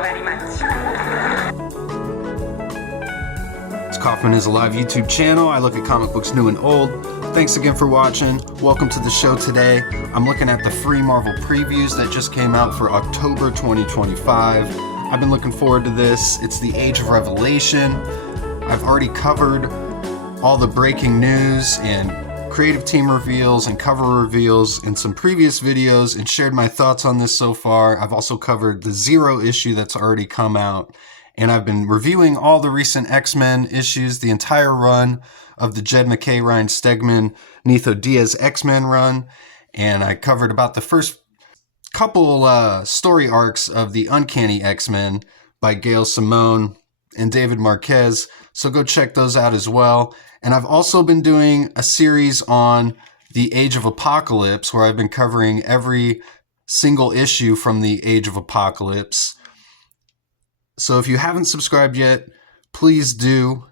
you very much. Kaufman is a live YouTube channel. I look at comic books new and old. Thanks again for watching. Welcome to the show today. I'm looking at the free Marvel previews that just came out for October 2025. I've been looking forward to this. It's the Age of Revelation. I've already covered all the breaking news and creative team reveals and cover reveals in some previous videos and shared my thoughts on this so far. I've also covered the Zero issue that's already come out. And I've been reviewing all the recent X-Men issues, the entire run of the Jed MacKay, Ryan Stegman, Neitho Diaz X-Men run. And I covered about the first couple story arcs of the Uncanny X-Men by Gail Simone and David Marquez. So go check those out as well. And I've also been doing a series on the Age of Apocalypse, where I've been covering every single issue from the Age of Apocalypse. So if you haven't subscribed yet, please do.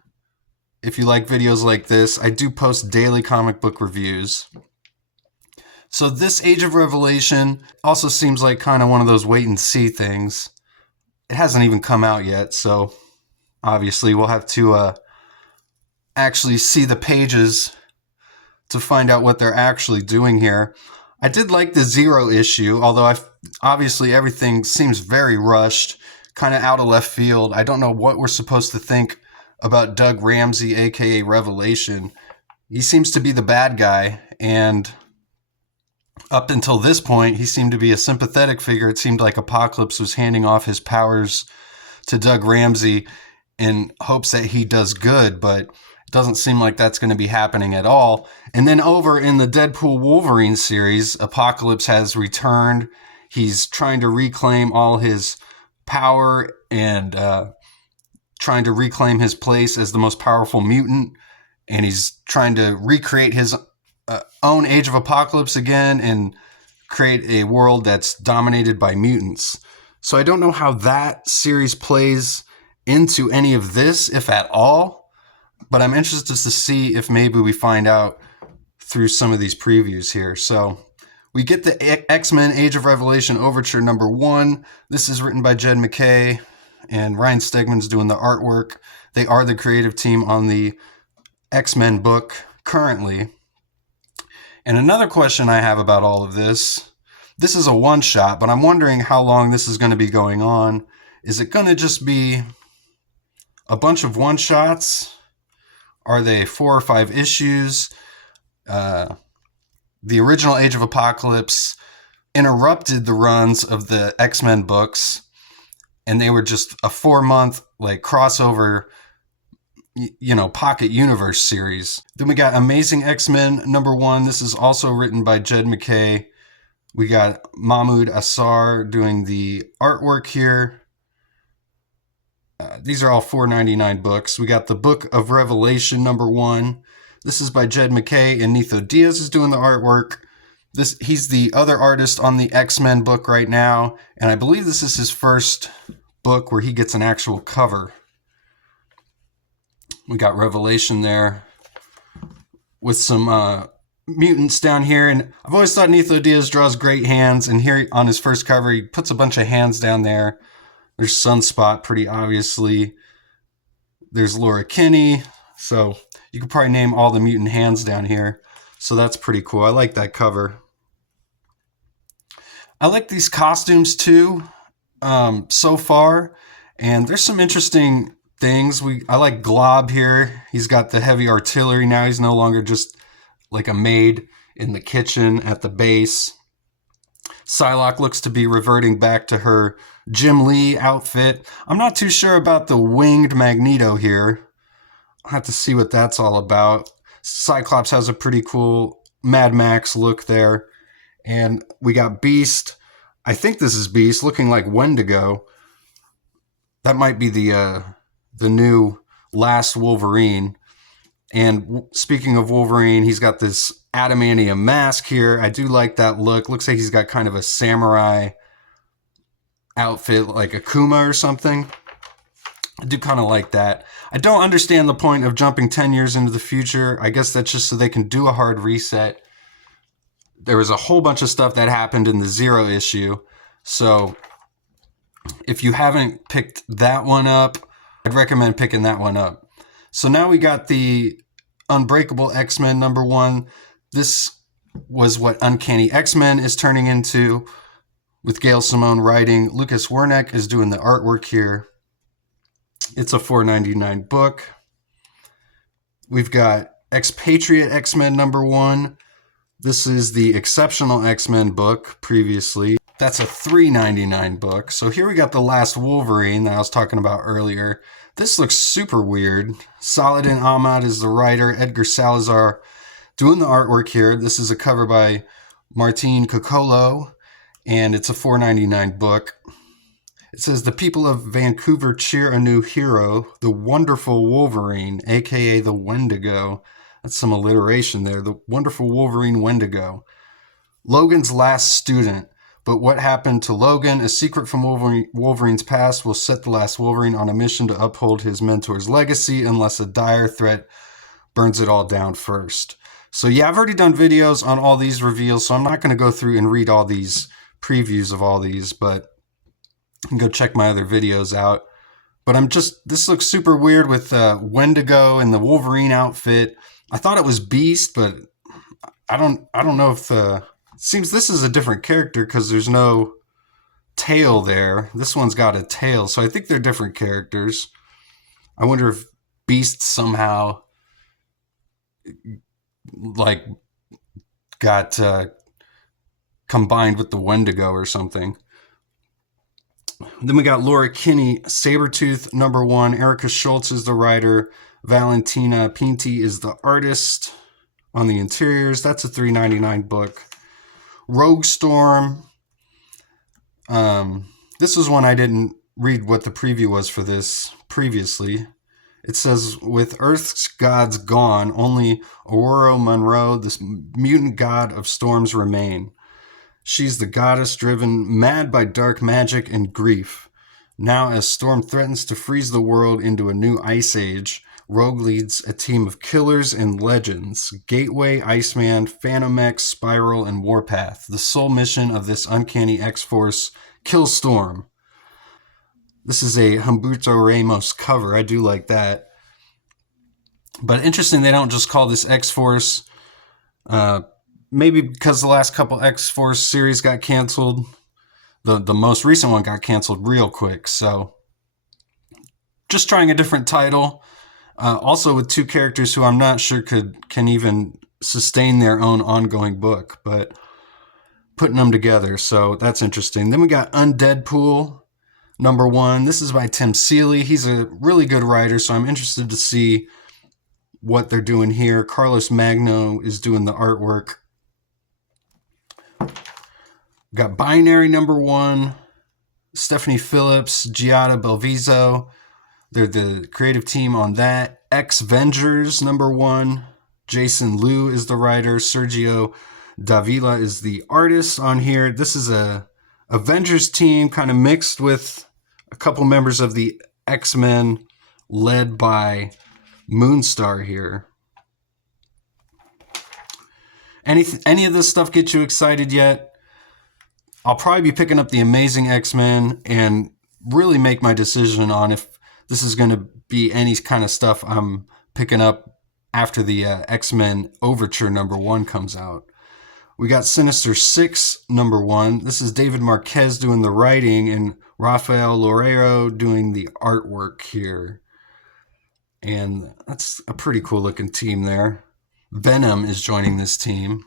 If you like videos like this, I do post daily comic book reviews. So this Age of Revelation also seems like kind of one of those wait and see things. It hasn't even come out yet, so obviously we'll have to actually see the pages to find out what they're actually doing here. I did like the Zero issue, although obviously everything seems very rushed, kind of out of left field. I don't know what we're supposed to think about Doug Ramsey, aka Revelation. He seems to be the bad guy, and up until this point, he seemed to be a sympathetic figure. It seemed like Apocalypse was handing off his powers to Doug Ramsey in hopes that he does good, but it doesn't seem like that's going to be happening at all. And then over in the Deadpool Wolverine series, Apocalypse has returned. He's trying to reclaim all his power and trying to reclaim his place as the most powerful mutant, and he's trying to recreate his own Age of Apocalypse again and create a world that's dominated by mutants. So I don't know how that series plays into any of this, if at all, but I'm interested to see if maybe we find out through some of these previews here. So we get the X-Men Age of Revelation Overture number 1. This is written by Jed MacKay, and Ryan Stegman's doing the artwork. They are the creative team on the X-Men book currently. And another question I have about all of this is a one-shot, but I'm wondering how long this is going to be going on. Is it going to just be a bunch of one-shots? Are they 4 or 5 issues? The original Age of Apocalypse interrupted the runs of the X-Men books, and they were just a 4-month like crossover, pocket universe series. Then we got Amazing X-Men number 1. This is also written by Jed MacKay. We got Mahmoud Assar doing the artwork here. These are all $4.99 books. We got the Book of Revelation number 1. This is by Jed MacKay, and Neitho Diaz is doing the artwork. He's the other artist on the X-Men book right now, and I believe this is his first book where he gets an actual cover. We got Revelation there with some mutants down here, and I've always thought Neitho Diaz draws great hands, and here on his first cover he puts a bunch of hands down there. There's Sunspot pretty obviously. There's Laura Kinney, so you could probably name all the mutant hands down here. So that's pretty cool. I like that cover. I like these costumes too, so far. And there's some interesting things. I like Glob here. He's got the heavy artillery now. He's no longer just like a maid in the kitchen at the base. Psylocke looks to be reverting back to her Jim Lee outfit. I'm not too sure about the winged Magneto here. I'll have to see what that's all about. Cyclops has a pretty cool Mad Max look there. And we got Beast. I think this is Beast, looking like Wendigo. That might be the new last Wolverine. And speaking of Wolverine, he's got this adamantium mask here. I do like that look. Looks like he's got kind of a samurai outfit, like Akuma or something. I do kind of like that. I don't understand the point of jumping 10 years into the future. I guess that's just so they can do a hard reset. There was a whole bunch of stuff that happened in the Zero issue. So if you haven't picked that one up, I'd recommend picking that one up. So now we got the Unbreakable X-Men #1. This was what Uncanny X-Men is turning into, with Gail Simone writing. Lucas Werneck is doing the artwork here. It's a $4.99 book. We've got Expatriate X-Men #1. This is the Exceptional X-Men book previously. That's a $3.99 book. So here we got The Last Wolverine that I was talking about earlier. This looks super weird. Saladin Ahmad is the writer. Edgar Salazar doing the artwork here. This is a cover by Martin Coccolo, and it's a $4.99 book. It says, the people of Vancouver cheer a new hero, the wonderful Wolverine, aka the Wendigo. That's some alliteration there. The wonderful Wolverine Wendigo. Logan's last student. But what happened to Logan? A secret from Wolverine's past will set the last Wolverine on a mission to uphold his mentor's legacy unless a dire threat burns it all down first. So yeah, I've already done videos on all these reveals, so I'm not going to go through and read all these previews of all these, but you can go check my other videos out. But this looks super weird with Wendigo and the Wolverine outfit. I thought it was Beast, but I don't know if it seems this is a different character because there's no tail there. This one's got a tail, so I think they're different characters. I wonder if Beast somehow like got combined with the Wendigo or something. Then we got Laura Kinney, Sabretooth #1. Erica Schultz is the writer. Valentina Pinti is the artist on the interiors. That's a $3.99 book. Rogue Storm. This was one I didn't read what the preview was for this previously. It says, with Earth's gods gone, only Aurora Monroe, this mutant god of storms, remain. She's the goddess driven mad by dark magic and grief. Now, as Storm threatens to freeze the world into a new ice age, Rogue leads a team of killers and legends: Gateway, Iceman, Phantom X, Spiral, and Warpath. The sole mission of this uncanny X-Force: kill Storm. This is a Humberto Ramos cover. I do like that. But interesting, they don't just call this X-Force. Maybe because the last couple X-Force series got canceled. The most recent one got canceled real quick. So just trying a different title. Also with two characters who I'm not sure can even sustain their own ongoing book, but putting them together. So that's interesting. Then we got Undeadpool #1. This is by Tim Seeley. He's a really good writer, so I'm interested to see what they're doing here. Carlos Magno is doing the artwork. We got Binary #1. Stephanie Phillips, Giada Belviso. They're the creative team on that. X-Vengers #1. Jason Liu is the writer. Sergio Davila is the artist on here. This is a Avengers team kind of mixed with a couple members of the X-Men, led by Moonstar here. Any of this stuff get you excited yet? I'll probably be picking up the Amazing X-Men and really make my decision on if this is going to be any kind of stuff I'm picking up after the X-Men Overture #1 comes out. We got Sinister Six #1. This is David Marquez doing the writing and Rafael Loureiro doing the artwork here. And that's a pretty cool looking team there. Venom is joining this team,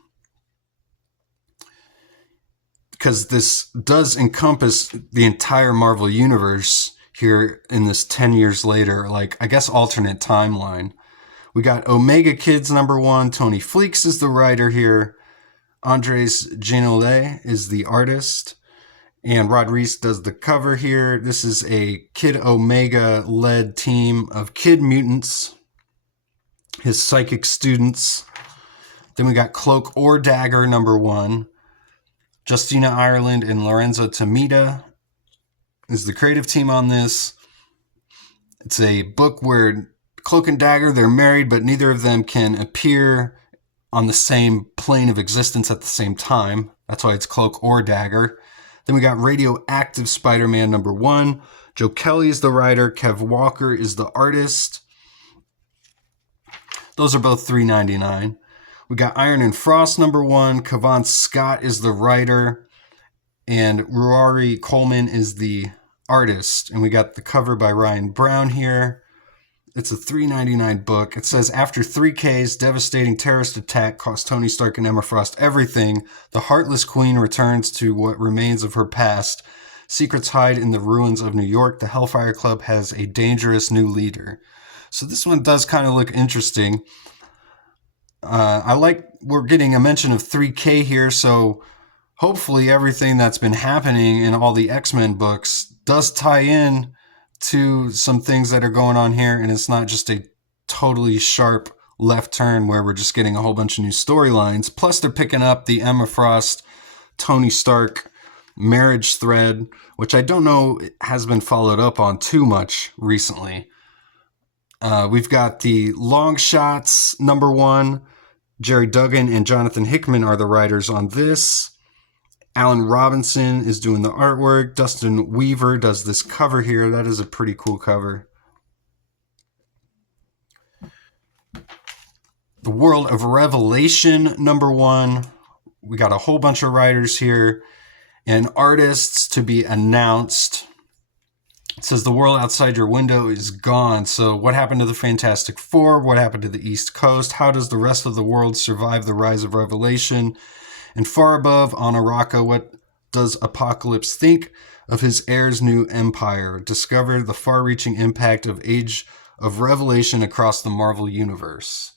because this does encompass the entire Marvel Universe here in this 10 years later, like, I guess, alternate timeline. We got Omega Kids #1. Tony Fleeks is the writer here. Andres Ginolet is the artist. And Rod Reese does the cover here. This is a Kid Omega-led team of kid mutants, his psychic students. Then we got Cloak or Dagger #1. Justina Ireland and Lorenzo Tamita is the creative team on this. It's a book where Cloak and Dagger, they're married, but neither of them can appear on the same plane of existence at the same time. That's why it's Cloak or Dagger. Then we got Radioactive Spider-Man #1. Joe Kelly is the writer. Kev Walker is the artist. Those are both $3.99. We got Iron and Frost #1. Kavan Scott is the writer. And Rory Coleman is the artist. And we got the cover by Ryan Brown here. It's a $3.99 book. It says, after 3K's devastating terrorist attack cost Tony Stark and Emma Frost everything, the Heartless Queen returns to what remains of her past. Secrets hide in the ruins of New York. The Hellfire Club has a dangerous new leader. So this one does kind of look interesting. I like we're getting a mention of 3K here, so hopefully everything that's been happening in all the X-Men books does tie in to some things that are going on here, and it's not just a totally sharp left turn where we're just getting a whole bunch of new storylines. Plus they're picking up the Emma Frost, Tony Stark marriage thread, which I don't know has been followed up on too much recently. We've got the Long Shots #1. Jerry Duggan and Jonathan Hickman are the writers on this. Alan Robinson is doing the artwork. Dustin Weaver does this cover here. That is a pretty cool cover. The World of Revelation #1. We got a whole bunch of writers here and artists to be announced. It says the world outside your window is gone. So what happened to the Fantastic Four? What happened to the East Coast? How does the rest of the world survive the rise of Revelation? And far above, on Araka, what does Apocalypse think of his heir's new empire? Discover the far-reaching impact of Age of Revelation across the Marvel Universe.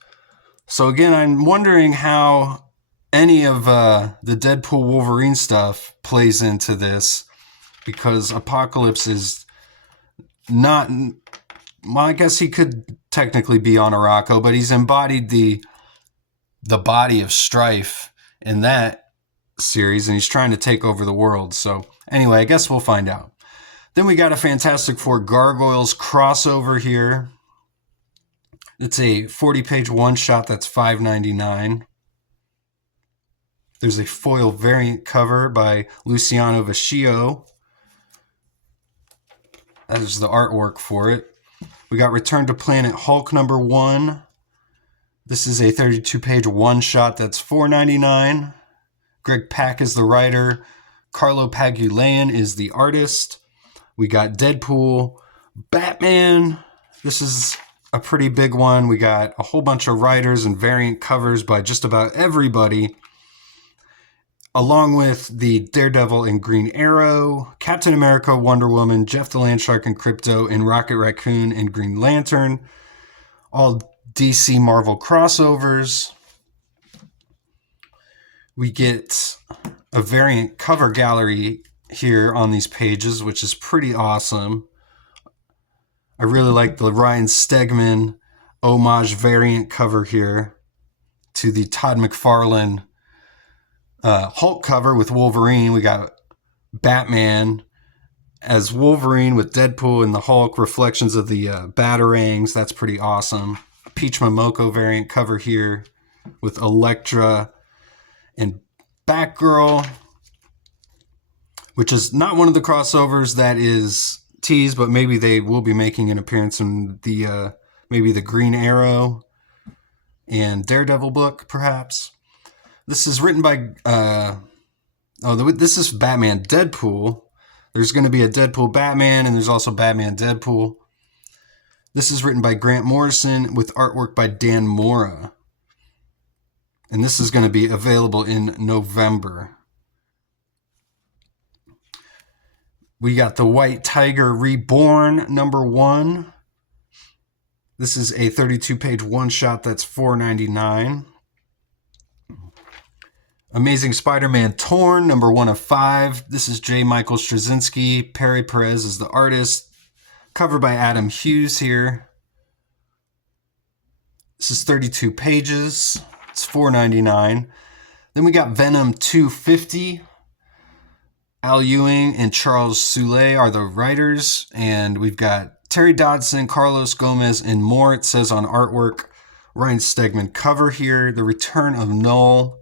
So again, I'm wondering how any of the Deadpool Wolverine stuff plays into this, because Apocalypse is not, well, I guess he could technically be on Arako, but he's embodied the body of Strife in that series, and he's trying to take over the world. So anyway, I guess we'll find out. Then we got a Fantastic Four Gargoyles crossover here. It's a 40-page one-shot that's $5.99. There's a foil variant cover by Luciano Vecchio. That is the artwork for it. We got Return to Planet Hulk #1. This is a 32-page one-shot that's $4.99. Greg Pak is the writer. Carlo Pagulayan is the artist. We got Deadpool, Batman. This is a pretty big one. We got a whole bunch of writers and variant covers by just about everybody, along with the Daredevil and Green Arrow, Captain America, Wonder Woman, Jeff the Landshark and Crypto, and Rocket Raccoon and Green Lantern. All DC Marvel crossovers. We get a variant cover gallery here on these pages, which is pretty awesome. I really like the Ryan Stegman homage variant cover here to the Todd McFarlane Hulk cover with Wolverine. We got Batman as Wolverine with Deadpool and the Hulk, reflections of the Batarangs. That's pretty awesome. Peach Momoko variant cover here with Elektra and Batgirl, which is not one of the crossovers that is teased, but maybe they will be making an appearance in the maybe the Green Arrow and Daredevil book, perhaps. This is written by this is Batman Deadpool. There's going to be a Deadpool Batman, and there's also Batman Deadpool. This is written by Grant Morrison with artwork by Dan Mora. And this is going to be available in November. We got the White Tiger Reborn #1. This is a 32-page one-shot that's $4.99. Amazing Spider-Man Torn #1 of 5. This is J. Michael Straczynski. Perry Perez is the artist. Cover by Adam Hughes here. This is 32 pages. It's $4.99. Then we got Venom 250. Al Ewing and Charles Soule are the writers. And we've got Terry Dodson, Carlos Gomez, and more. It says on artwork. Ryan Stegman cover here. The Return of Null.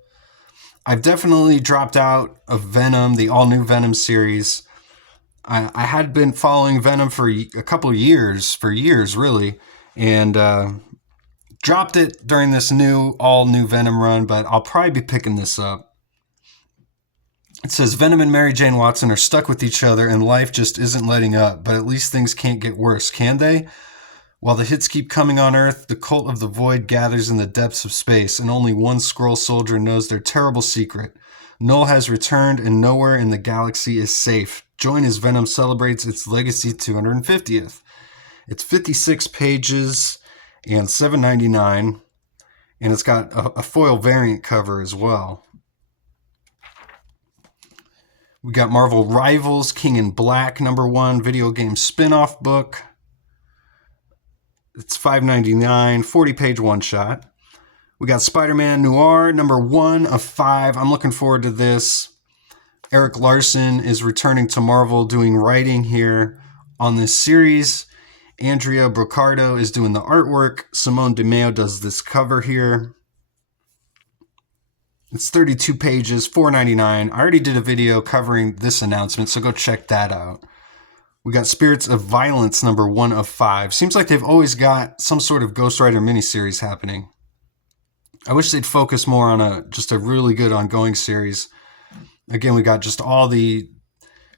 I've definitely dropped out of Venom, the all-new Venom series. I had been following Venom for a couple of years, really, and dropped it during this all-new Venom run, but I'll probably be picking this up. It says Venom and Mary Jane Watson are stuck with each other and life just isn't letting up, but at least things can't get worse, can they? While the hits keep coming on Earth, the cult of the Void gathers in the depths of space, and only one Skrull soldier knows their terrible secret. Null has returned, and nowhere in the galaxy is safe. Join as Venom celebrates its legacy 250th. It's 56 pages and $7.99, and it's got a foil variant cover as well. We got Marvel Rivals, King in Black, #1, video game spin-off book. It's $5.99, 40-page one-shot. We got Spider-Man Noir, #1 of 5. I'm looking forward to this. Eric Larson is returning to Marvel doing writing here on this series. Andrea Brocardo is doing the artwork. Simone DeMeo does this cover here. It's 32 pages, $4.99. I already did a video covering this announcement, so go check that out. We got Spirits of Violence, #1 of 5. Seems like they've always got some sort of Ghost Rider miniseries happening. I wish they'd focus more on just a really good ongoing series. Again, we got just all the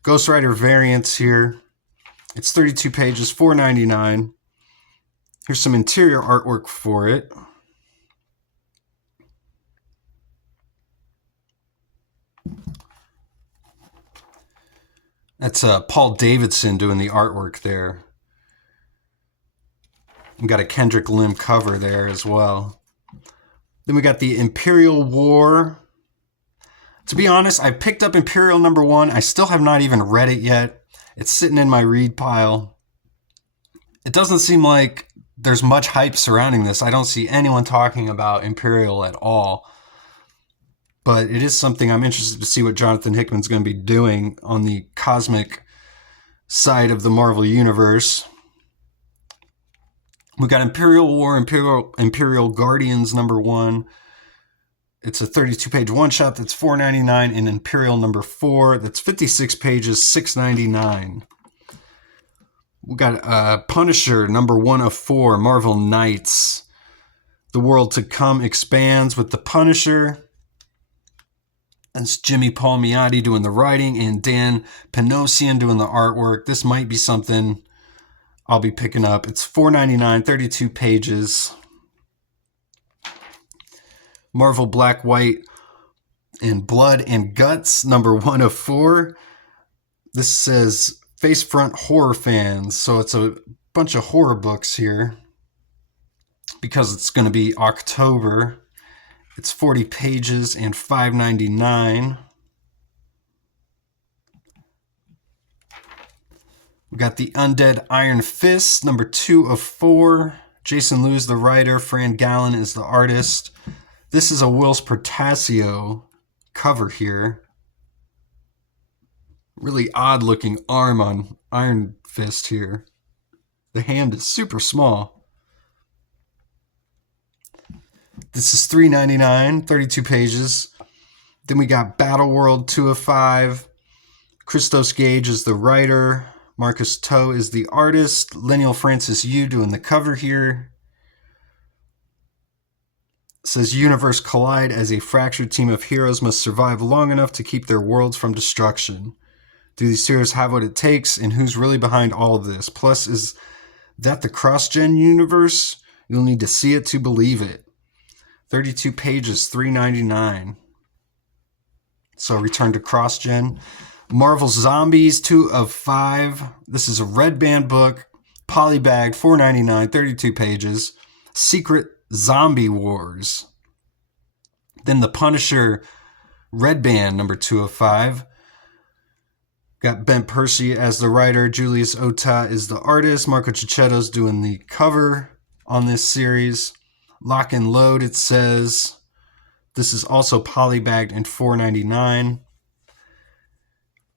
Ghost Rider variants here. It's 32 pages, $4.99. Here's some interior artwork for it. That's Paul Davidson doing the artwork there. We got a Kendrick Lim cover there as well. Then we got the Imperial War. To be honest, I picked up Imperial #1. I still have not even read it yet. It's sitting in my read pile. It doesn't seem like there's much hype surrounding this. I don't see anyone talking about Imperial at all. But it is something I'm interested to see what Jonathan Hickman's going to be doing on the cosmic side of the Marvel Universe. We got Imperial War, Imperial Guardians #1. It's a 32-page one-shot that's $4.99, and Imperial #4 that's 56 pages, $6.99. We got Punisher #1 of 4, Marvel Knights. The World to Come expands with the Punisher. That's Jimmy Palmiotti doing the writing and Dan Panosian doing the artwork. This might be something I'll be picking up. It's $4.99, 32 pages. Marvel Black, White, and Blood and Guts, #1 of 4. This says Face Front Horror Fans. So it's a bunch of horror books here because it's going to be October. It's 40 pages and $5.99. We got the Undead Iron Fist, #2 of 4. Jason Liu's the writer. Fran Gallen is the artist. This is a Whilce Portacio cover here. Really odd looking arm on Iron Fist here. The hand is super small. This is $3.99, 32 pages. Then we got Battle World 2 of 5. Christos Gage is the writer. Marcus Toe is the artist. Lineal Francis Yu doing the cover here. It says universe collide as a fractured team of heroes must survive long enough to keep their worlds from destruction. Do these heroes have what it takes, and who's really behind all of this? Plus, is that the cross-gen universe? You'll need to see it to believe it. 32 pages, $3.99. So return to cross-gen. Marvel Zombies, 2 of 5. This is a red band book. Polybagged, $4.99, 32 pages. Secret Zombie Wars. Then The Punisher, red band, #2 of 5. Got Ben Percy as the writer. Julius Ota is the artist. Marco Cicchetto's doing the cover on this series. Lock and Load, it says. This is also polybagged and $4.99.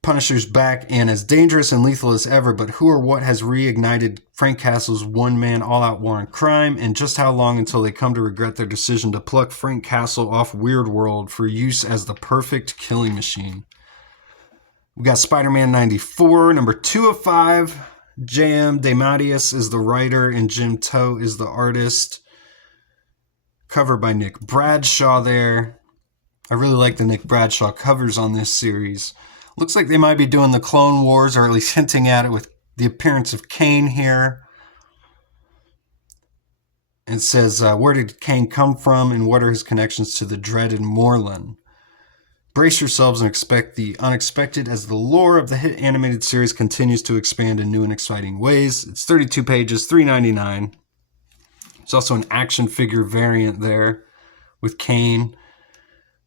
Punisher's back and as dangerous and lethal as ever, but who or what has reignited Frank Castle's one-man all-out war on crime, and just how long until they come to regret their decision to pluck Frank Castle off Weird World for use as the perfect killing machine? We got Spider-Man 94, number 2 of 5. J.M. DeMatteis is the writer and Jim Toh is the artist. Cover by Nick Bradshaw there. I really like the Nick Bradshaw covers on this series. Looks like they might be doing the Clone Wars, or at least hinting at it with the appearance of Kane here. It says, where did Kane come from and what are his connections to the dreaded Morlun? Brace yourselves and expect the unexpected as the lore of the hit animated series continues to expand in new and exciting ways. It's 32 pages, $3.99. There's also an action figure variant there with Kane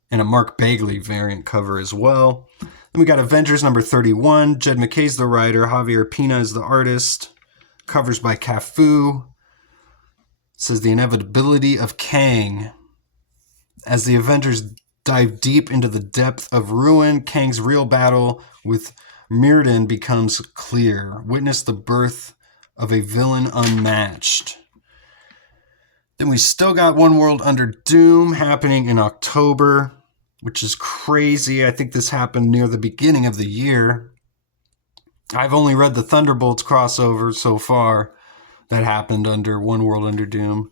and a Mark Bagley variant cover as well. Then we got Avengers number 31. Jed McKay's the writer. Javier Pina is the artist. Covers by Cafu. It says the inevitability of Kang. As the Avengers dive deep into the depth of ruin, Kang's real battle with Mirrodin becomes clear. Witness the birth of a villain unmatched. Then we still got One World Under Doom happening in October, which is crazy. I think this happened near the beginning of the year. I've only read the Thunderbolts crossover so far that happened under One World Under Doom.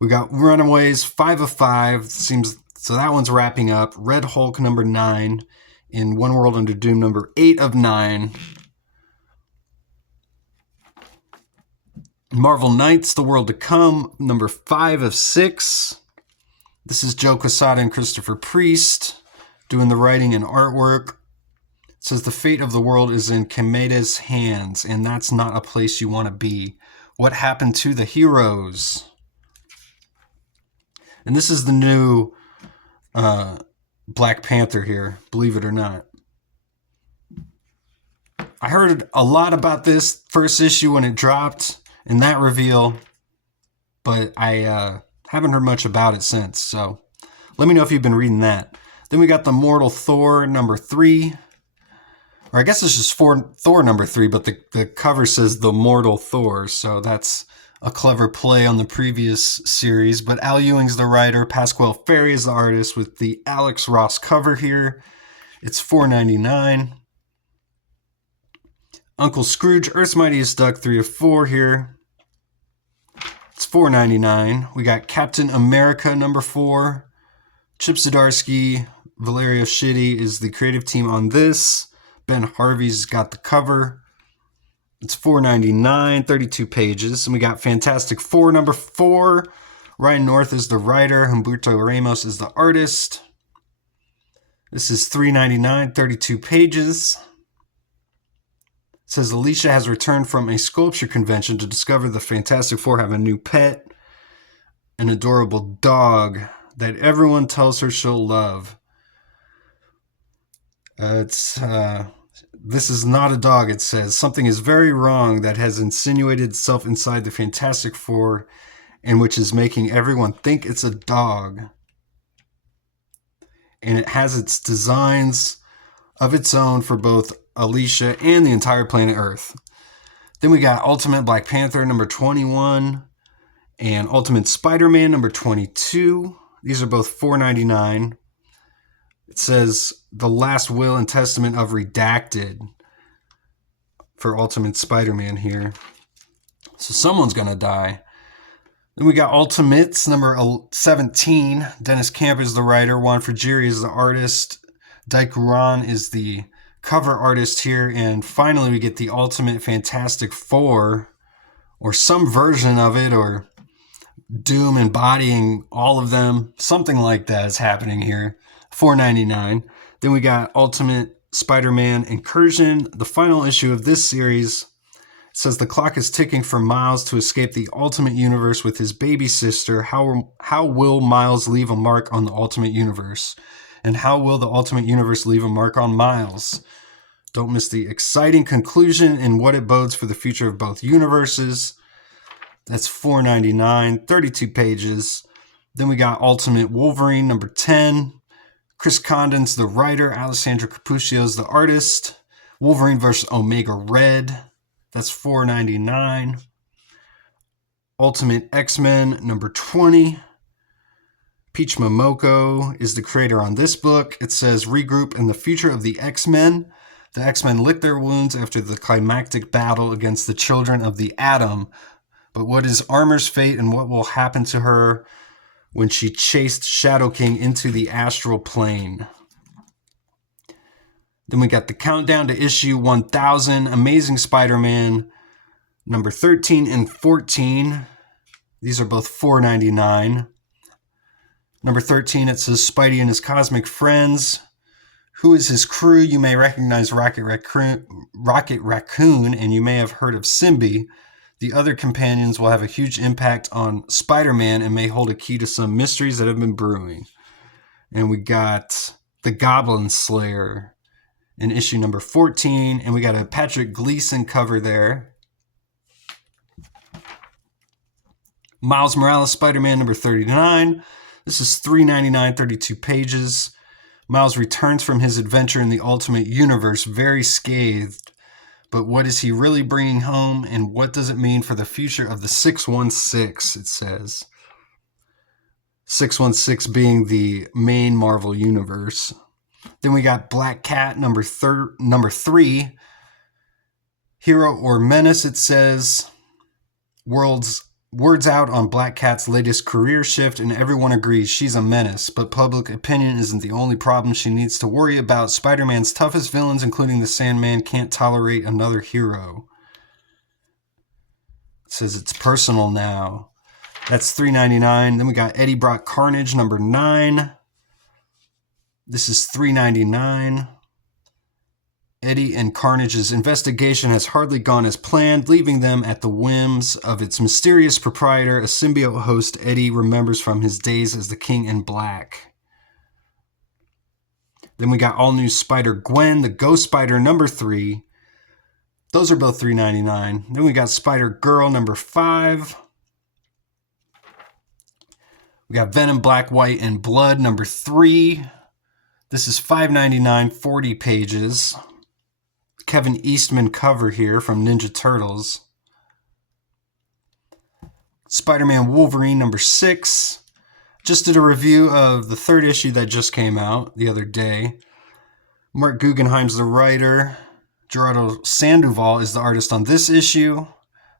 We got Runaways 5 of 5. So that one's wrapping up. Red Hulk number 9 in One World Under Doom number 8 of 9. Marvel Knights, The World to Come, number 5 of 6. This is Joe Quesada and Christopher Priest doing the writing and artwork. It says the fate of the world is in Kameda's hands, and that's not a place you want to be. What happened to the heroes? And this is the new Black Panther here, believe it or not. I heard a lot about this first issue when it dropped and that reveal, but I haven't heard much about it since, so let me know if you've been reading that. Then we got the Mortal Thor number 3, or I guess it's just Thor number 3, but the cover says the Mortal Thor, so that's a clever play on the previous series. But Al Ewing's the writer, Pasquale Ferry is the artist with the Alex Ross cover here. It's $4.99. Uncle Scrooge, Earth's Mightiest Duck 3 of 4 here. It's $4.99. We got Captain America number 4. Chip Zdarsky, Valerio Schiti is the creative team on this. Ben Harvey's got the cover. It's $4.99, 32 pages. And we got Fantastic Four number 4. Ryan North is the writer. Humberto Ramos is the artist. This is $3.99, 32 pages. It says Alicia has returned from a sculpture convention to discover the Fantastic Four have a new pet, an adorable dog that everyone tells her she'll love. This is not a dog, it says. Something is very wrong that has insinuated itself inside the Fantastic Four and which is making everyone think it's a dog. And it has its designs of its own for both Alicia and the entire planet Earth. Then we got Ultimate Black Panther number 21 and Ultimate Spider-Man number 22. These are both $4.99. It says The Last Will and Testament of Redacted for Ultimate Spider-Man here. So someone's going to die. Then we got Ultimates number 17. Dennis Camp is the writer. Juan Frigeri is the artist. Dyke Ron is the cover artist here. And finally we get the Ultimate Fantastic Four, or some version of it, or Doom embodying all of them. Something like that is happening here. $4.99. Then we got Ultimate Spider-Man Incursion, the final issue of this series. It says the clock is ticking for Miles to escape the Ultimate Universe with his baby sister. How will Miles leave a mark on the Ultimate Universe? And how will the Ultimate Universe leave a mark on Miles? Don't miss the exciting conclusion and what it bodes for the future of both universes. That's $4.99, 32 pages. Then we got Ultimate Wolverine number 10. Chris Condon's the writer. Alessandro Cappuccio's the artist. Wolverine vs. Omega Red. That's $4.99. Ultimate X-Men number 20. Peach Momoko is the creator on this book. It says, regroup in the future of the X-Men. The X-Men lick their wounds after the climactic battle against the children of the Atom. But what is Armor's fate, and what will happen to her when she chased Shadow King into the astral plane? Then we got the countdown to issue 1000, Amazing Spider-Man number 13 and 14. These are both $4.99. Number 13, it says Spidey and his cosmic friends. Who is his crew? You may recognize Rocket Raccoon, and you may have heard of Symbi. The other companions will have a huge impact on Spider-Man and may hold a key to some mysteries that have been brewing. And we got the Goblin Slayer in issue number 14, and we got a Patrick Gleason cover there. Miles Morales Spider-Man number 39. This is $3.99, 32 pages. Miles returns from his adventure in the Ultimate Universe very scathed. But what is he really bringing home, and what does it mean for the future of the 616, it says. 616 being the main Marvel Universe. Then we got Black Cat number 3. Hero or Menace, it says. Words out on Black Cat's latest career shift, and everyone agrees she's a menace, but public opinion isn't the only problem she needs to worry about. Spider-Man's toughest villains, including the Sandman, can't tolerate another hero. It says it's personal now. That's $3.99. Then we got Eddie Brock Carnage number 9. This is $3.99. Eddie and Carnage's investigation has hardly gone as planned, leaving them at the whims of its mysterious proprietor, a symbiote host Eddie remembers from his days as the King in Black. Then we got all new Spider-Gwen, the Ghost Spider number 3. Those are both $3.99. Then we got Spider-Girl number 5. We got Venom Black, White, and Blood number 3. This is $5.99, 40 pages. Kevin Eastman cover here from Ninja Turtles. Spider-Man Wolverine number 6. Just did a review of the 3rd issue that just came out the other day. Mark Guggenheim's the writer. Gerardo Sandoval is the artist on this issue.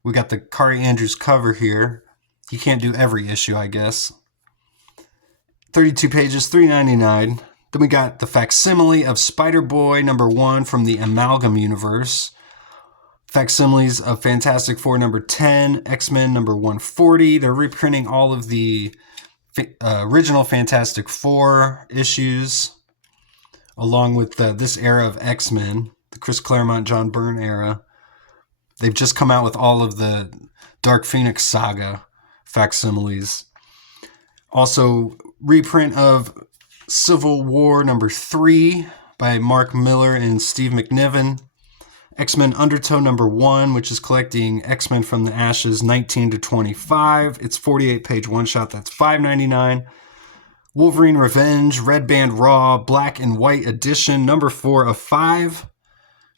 We got the Kari Andrews cover here. He can't do every issue, I guess. 32 pages, $3.99. Then we got the facsimile of Spider-Boy number 1 from the Amalgam universe. Facsimiles of Fantastic Four number 10, X-Men number 140. They're reprinting all of the original Fantastic Four issues, along with this era of X-Men, the Chris Claremont, John Byrne era. They've just come out with all of the Dark Phoenix saga facsimiles. Also, reprint of Civil War number 3 by Mark Miller and Steve McNiven. X-Men Undertow number 1, which is collecting X-Men from the Ashes 19 to 25. It's 48-page one-shot. That's $5.99. Wolverine Revenge, Red Band Raw, Black and White edition, number 4 of 5.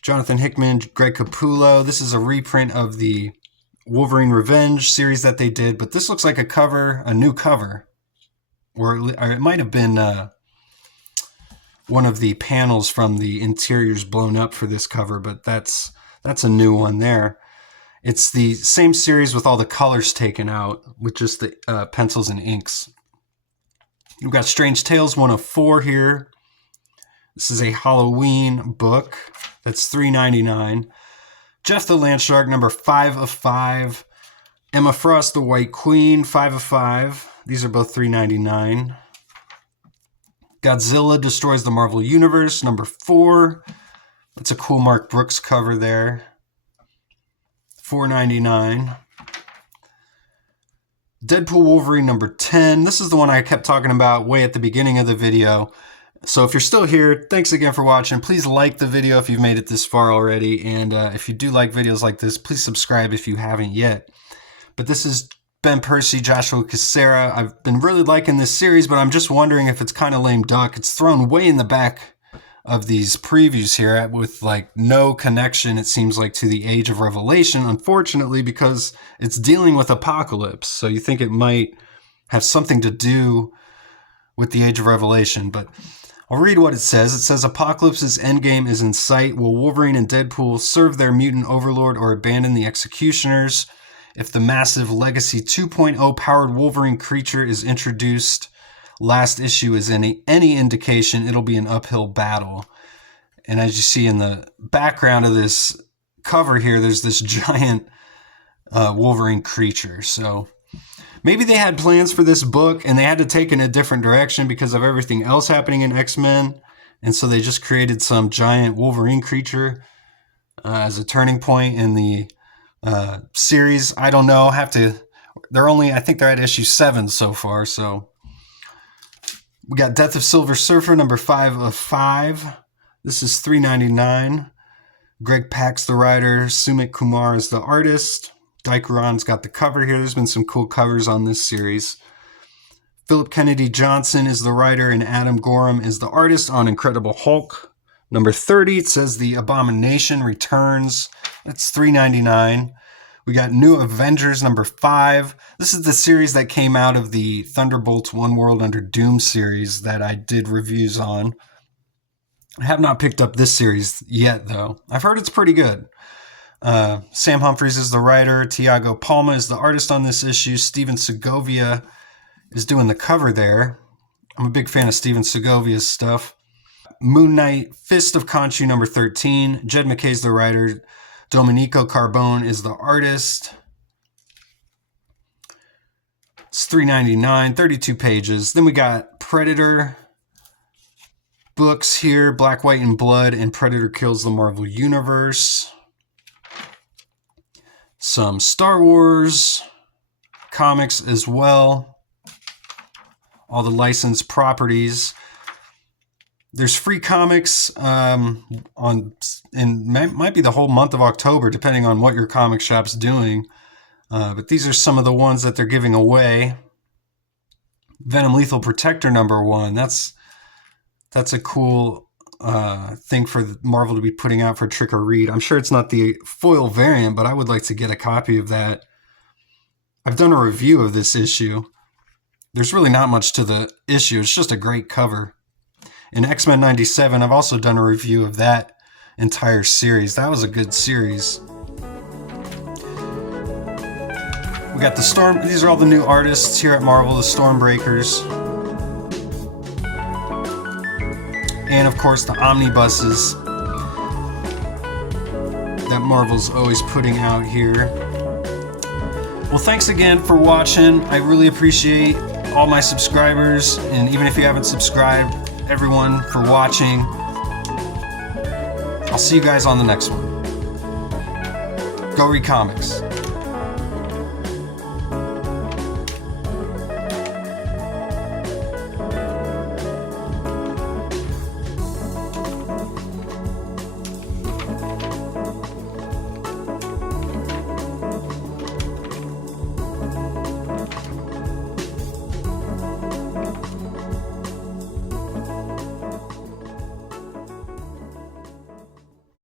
Jonathan Hickman, Greg Capullo. This is a reprint of the Wolverine Revenge series that they did, but this looks like a new cover. Or it might have been one of the panels from the interiors blown up for this cover, but that's a new one there. It's the same series with all the colors taken out, with just the pencils and inks. We've got Strange Tales 1 of 4 here. This is a Halloween book. That's $3.99. Jeff the Landshark, number 5 of 5. Emma Frost, the White Queen, 5 of 5. These are both $3.99. Godzilla Destroys the Marvel Universe, number 4. That's a cool Mark Brooks cover there. $4.99. Deadpool Wolverine number 10. This is the one I kept talking about way at the beginning of the video. So if you're still here, thanks again for watching. Please like the video if you've made it this far already. And if you do like videos like this, please subscribe if you haven't yet. But this is Ben Percy, Joshua Cassera. I've been really liking this series, but I'm just wondering if it's kind of lame duck. It's thrown way in the back of these previews here with like no connection, it seems like, to the Age of Revelation, unfortunately, because it's dealing with Apocalypse. So you think it might have something to do with the Age of Revelation, but I'll read what it says. It says, Apocalypse's endgame is in sight. Will Wolverine and Deadpool serve their mutant overlord or abandon the Executioners? If the massive Legacy 2.0 powered Wolverine creature is introduced, last issue is any indication, it'll be an uphill battle. And as you see in the background of this cover here, there's this giant Wolverine creature. So maybe they had plans for this book and they had to take in a different direction because of everything else happening in X-Men. And so they just created some giant Wolverine creature as a turning point in the series. I don't know. I think they're at issue 7 so far. So we got Death of Silver Surfer number 5 of 5. This is $3.99. Greg Pak's the writer. Sumit Kumar is the artist. Daikuran's got the cover here. There's been some cool covers on this series. Philip Kennedy Johnson is the writer, and Adam Gorham is the artist on Incredible Hulk number 30. It says The Abomination returns. That's $3.99. We got New Avengers number 5. This is the series that came out of the Thunderbolts One World Under Doom series that I did reviews on. I have not picked up this series yet, though. I've heard it's pretty good. Sam Humphries is the writer. Tiago Palma is the artist on this issue. Steven Segovia is doing the cover there. I'm a big fan of Steven Segovia's stuff. Moon Knight, Fist of Khonshu number 13. Jed McKay's the writer. Domenico Carbone is the artist. It's $3.99, 32 pages. Then we got Predator books here. Black, White, and Blood and Predator Kills the Marvel Universe. Some Star Wars comics as well. All the licensed properties. There's free comics might be the whole month of October, depending on what your comic shop's doing. But these are some of the ones that they're giving away. Venom Lethal Protector number 1. That's a cool thing for Marvel to be putting out for Trick or Read. I'm sure it's not the foil variant, but I would like to get a copy of that. I've done a review of this issue. There's really not much to the issue. It's just a great cover. In X-Men 97, I've also done a review of that entire series. That was a good series. We got the Storm. These are all the new artists here at Marvel, the Stormbreakers. And of course the omnibuses that Marvel's always putting out here. Well, thanks again for watching. I really appreciate all my subscribers, and even if you haven't subscribed, everyone for watching. I'll see you guys on the next one. Go read comics.